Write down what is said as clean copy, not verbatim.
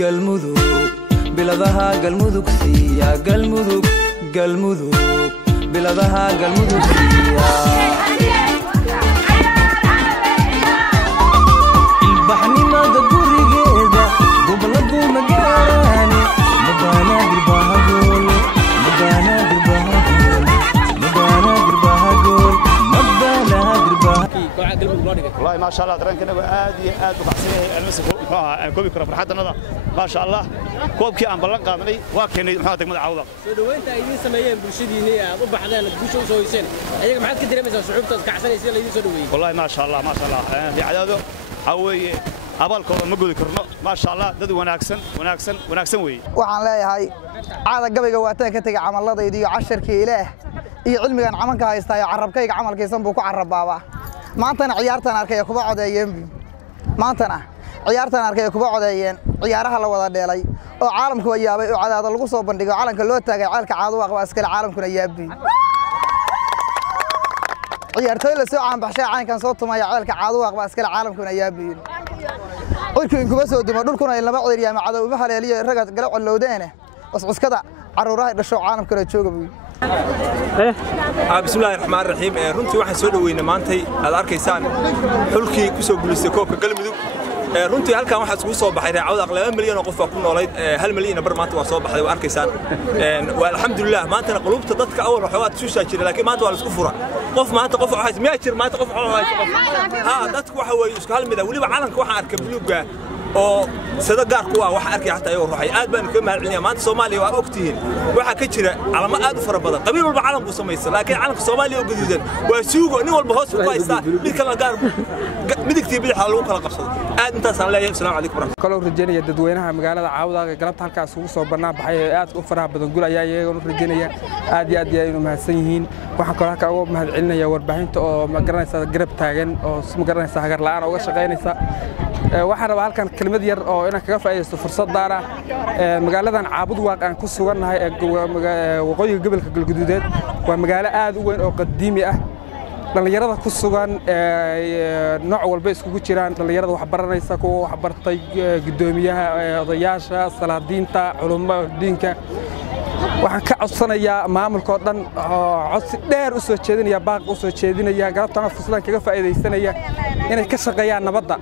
galmudug biladaha galmudug siya galmudug galmudug biladaha galmudug siya ilbaxnimada gurigeeda goboladu magaarani madana dirbahagol madana dirbahagol madana dirbahagol madana dirbahagol والله ما شاء الله درنكنا عادي عاد وبحسيه المسك كوبي كره فرحتنا ما شاء الله كوبكي aan ballan qaadnay waa keenay maxaa degmada Caawda soo dhaweynta ay idin sameeyeen bulshadiina aad u baxdeen guusha soo hoyseen ayaga maxaad ka dareemaysaa suxuubtaas kacsanaysa la idin soo dhaweeyay والله ما شاء الله في عداده away abaalkooda ma gudi karno ما شاء الله dad wanaagsan way waxaan leeyahay caada gabayga waataan ka tagay camaladayda iyo casharkii ilaah iyo cilmigan camanka haystay carabkayga camalkiisan buu ku carabaaba maantana ciyaartan arkay kuba codeeyeen ciyaaraha la wada dheelay oo caalamku yaabay oo cadaada lagu soo bandhigo calanka loo taagay ceelka Caadwaaq waa iskale caalamkuna yaabi ciyaartoy la soo caan baxshay caankan soo tumaya ceelka Caadwaaq waa iskale caalamkuna yaabi qolkii kuba soo dimo dhulkuna ay laba ciyaar ma cadow ma haleeliyo ragad gala colowdeena uscuskada caruuraha dhasho caalamkuna jooga بسم الله الرحمن الرحيم runtii waxaan soo dhaweynaa maantay aad arkaysaan xulkii ku soo guuleystay koobka galmudug runtii halkan waxa isku soo baxay Caawda 2 milyan oo qof ku noolayd 1 milyan bar maanta waa soo baxday waa arkaysaan alxamdulillah maanta qulubta dadka awal waxaad soo jiray laakiin maanta waa la isku fura qof maanta qof waxa ma jir maanta qof dadku waxa way isku hal mid ah waliba calanka waxa arkay buluuga oo sida gaar ku ah waxa arkay xataa ay ruuxay aad baan ka mahadcelinayaa maanta Soomaaliya waa ogtihiin waxa ka jira calamo aad u fara badan qabiil walba calan buu sameeyay laakiin calanka Soomaaliya oo gaduudan waa suugo nin walba hoos ku haysta mid kala gaar midigtii bidix lagu kala qabsado aad intaas aan leeyahay assalaamu calaykum kaloo rajeynaya dadweynaha magaalada Caawda galabta halkaas ugu soo banaan baxay aad u faraha badan gul ayaa iyaga u rajeynaya aad iyo aad ay u mahadsan yihiin waxaan kaloo halka ugu mahadcelinaya warbaahinta oo ma garanaysa garab taagan oo ma garanaysa hagar la'aan uga shaqeynaysa waxaan rabaa halkan kelmad yar oo inaan kaga faa'iideysto fursadaana magaaladan Caabudwaaq aan ku sugannahay ee waqooyiga gobolka Galgaduudeed waa magaalo aad u weyn oo qadiimi ah dhalinyarada ku sugan nooc walba iskugu jiraan dhalinyarada wax baranaysa kuwa wax bartay gudoomiyaha odayaasha salaadiinta culumada diinka waxaan ka codsanayaa maamulka oo dhan codsi dheer u soo jeedinaya baaq u soo jeedinaya galabtana fursadan kaga faa'iideysanaya inay ka shaqeeyaan nabadda